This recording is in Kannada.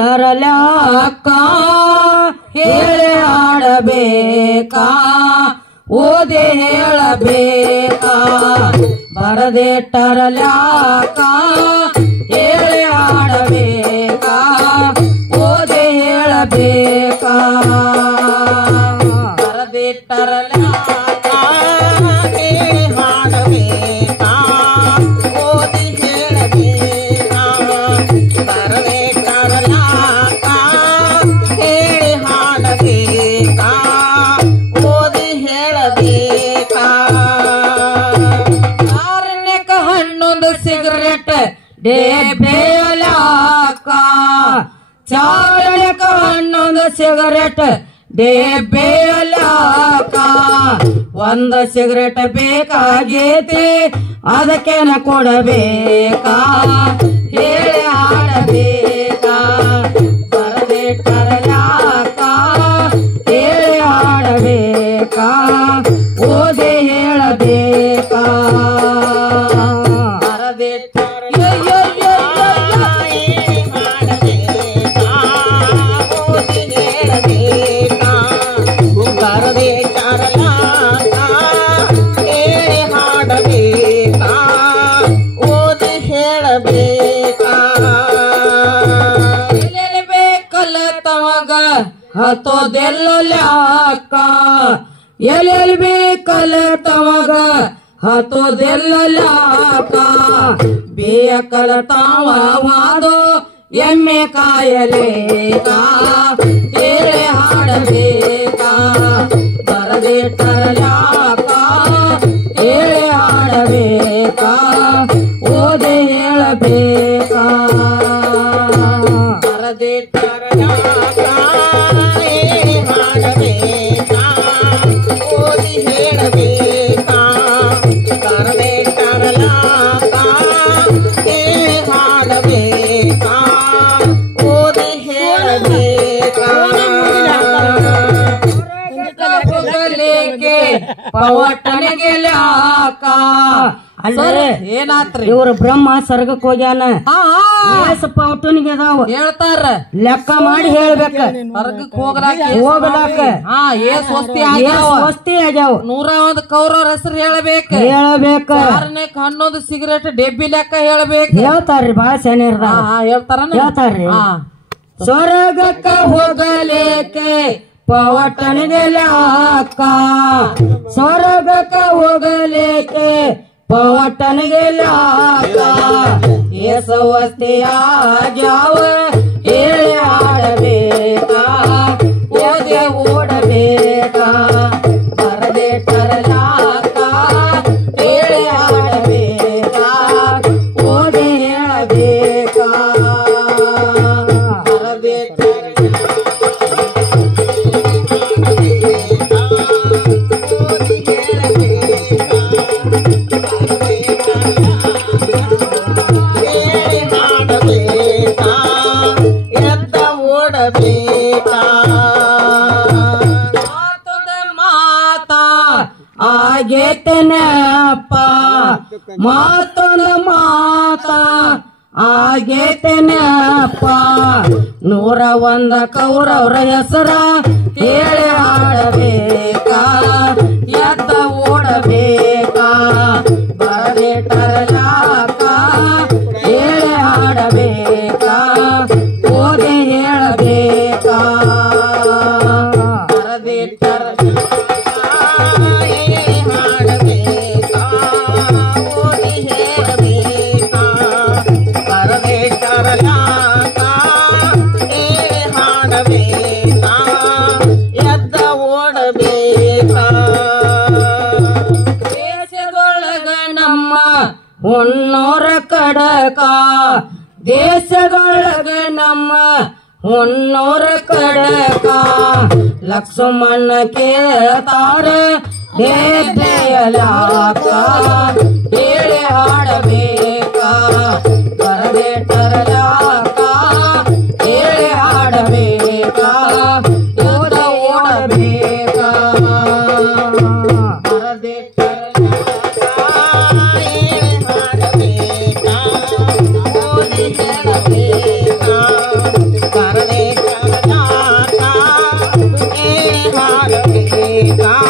ಬರದಿಟ್ಟರಲ್ಯಾಕ ಹೇಳಿ ಆಡಬೇಕಾ ಓದಿ ಹೇಳಬೇಕಾ ಬರದಿಟ್ಟರಲ್ಯಾಕ ಹೇಳಿ ಆಡಬೇಕಾ ಓದಿ ಹೇಳಬೇಕಾ ಬರದಿಟ್ಟರಲ್ಯಾಕ ಹೇಳಿ ಹಾಡಬೇಕಾ ಓದಿ ಹೇಳಬೇಕಾ ಬರದಿಟ್ಟರಲ್ಯಾಕ ಹೇಳಿ ಹಾಡಬೇಕಾ ಓದಿ ಹೇಳಬೇಕಾ ಕಾರಣಕ್ಕ ಹಣ್ಣೊಂದು ಸಿಗರೇಟ್ ಡೇಬೇಲಾಕ ಚಾರಣಕ್ಕ ಹಣ್ಣೊಂದು ಸಿಗರೇಟ್ ಡೇಬೇಲಾಕ ಒಂದು ಸಿಗರೇಟ್ ಬೇಕಾಗೈತಿ ಅದಕ್ಕೇನ ಕೊಡಬೇಕಾ ಹೇಳಿ ಆಡಬೇಕಾ ಬರದಿಟ್ಟರಲ್ಯಾಕ ಹೇಳಿ ಆಡಬೇಕಾ ಓದಿ ಹೇಳಬೇಕಾ ಹತ್ತೋದೆಲ್ಲಲ್ಯಾಕ ಎಲೆಲ್ ಬೇಕಲ್ಲ ತವಾಗ ಹತ್ತೋದೆಲ್ಲಲ್ಯಾಕ ಬೇಕಲ್ಲ ತಾವಾದೋ ಎಮ್ಮೆ ಕಾಯಲೇಕ ಹೇಳಿ ಹಾಡಬೇಕಾ ಬರದಿಟ್ಟರಲ್ಯಾಕ ಹೇಳಿ ಹಾಡಬೇಕಾ ಓದಿ ಹೇಳಬೇಕಾ ಬರದಿಟ್ಟರಲ್ಯಾಕ ಹೇಳಿ ಹಾಡಬೇಕಾ ಓದಿ ಹೇಳಬೇಕಾ ಬರದಿಟ್ಟರಲ್ಯಾಕ ಹೇಳಿ ಹಾಡಬೇಕಾ ಓದಿ ಹೇಳಬೇಕಾ ಹೋಗಲಿಕ್ಕೆ ಪವಟನಿಗೆ ಲ್ಯಾಕ ಅಂದ್ರೆ ಏನಾತ್ರಿ ಇವ್ರ ಬ್ರಹ್ಮ ಸ್ವರ್ಗಕ್ಕೆ ಹೋಗ್ಯಾನ ಪವಟನಿಗೆ ಅದಾವ ಹೇಳ್ತಾರ ಲೆಕ್ಕ ಮಾಡಿ ಹೇಳ್ಬೇಕ ಸ್ವರ್ಗಕ್ಕೆ ಹೋಗ್ಲಾಕ ಸ್ವಸ್ತಿ ಆಗ್ಯಾವ 101 ಕೌರವ್ರ ಹೆಸರು ಹೇಳಬೇಕ ಹನ್ನೊಂದು ಸಿಗರೇಟ್ ಡೆಬ್ಬಿ ಲೆಕ್ಕ ಹೇಳ್ಬೇಕು ಹೇಳ್ತಾರ್ರಿ ಬಾಳ ಸೆನಿಯರ್ ಹೇಳ್ತಾರ್ರಿ ಸ್ವರ್ಗಕ್ಕ ಹೋಗಲೇಕೆ ಪವಟನಿಗೆ ಲ್ಯಾಕ ಸ್ವರ್ಗಕ್ಕ ಹೋಗಲೇಕೆ ಪವಟನಿಗೆ ಲ್ಯಾಕ ಸ್ವಸ್ತಿಯಾಗ್ಯಾವ ಹೇಳಿ ಆಡಬೇಕಾ ಓದಿ ಓಡಬೇಕಾ ಬರದಿಟ್ಟರಲ್ಯಾಕ ಹೇಳಿ ಆಡಬೇಕಾ ಓದಿ ಹೇಳಬೇಕಾ ಆಗೇತನಪ್ಪ ಮಾತೊಂದು ಮಾತ ಆಗೇತನಪ್ಪ 101 ಕೌರವ್ರ ಹೆಸರ ಹೇಳಿ ಆಡಬೇಕಾ ಎದ್ದ ಓಡಬೇಕಾ ಬರದಿಟ್ಟರಲ್ಯಾಕ ಹೇಳಿ ಆಡಬೇಕಾ ಓದಿ ಹೇಳಬೇಕಾ ದೇಶದೊಳಗ ನಮ್ಮ ಹೊನ್ನೋರ ಕಡಕ ದೇಶದೊಳಗ ನಮ್ಮ ಹೊನ್ನೋರ ಕಡಕ ಲಕ್ಷ್ಮಣ ಕೇಳ್ತಾರ ಡೆಬ್ಬೆಯಲ್ಯಾಕ ಹೇಳಿ ಹಾಡಬೇಕಾ ಬರದಿಟ್ಟರಲ್ಯಾಕ ಹೇಳಿ ಹಾಡಬೇಕಾ ಓದ ಓಡಬೇಕಾ ಬರದಿಟ್ಟರಲ್ಯಾಕ ಹೇಳಿ ಹಾಡಬೇಕಾ ಓದಿ ಹೇಳಬೇಕಾ ಓಡಬೇಕಾ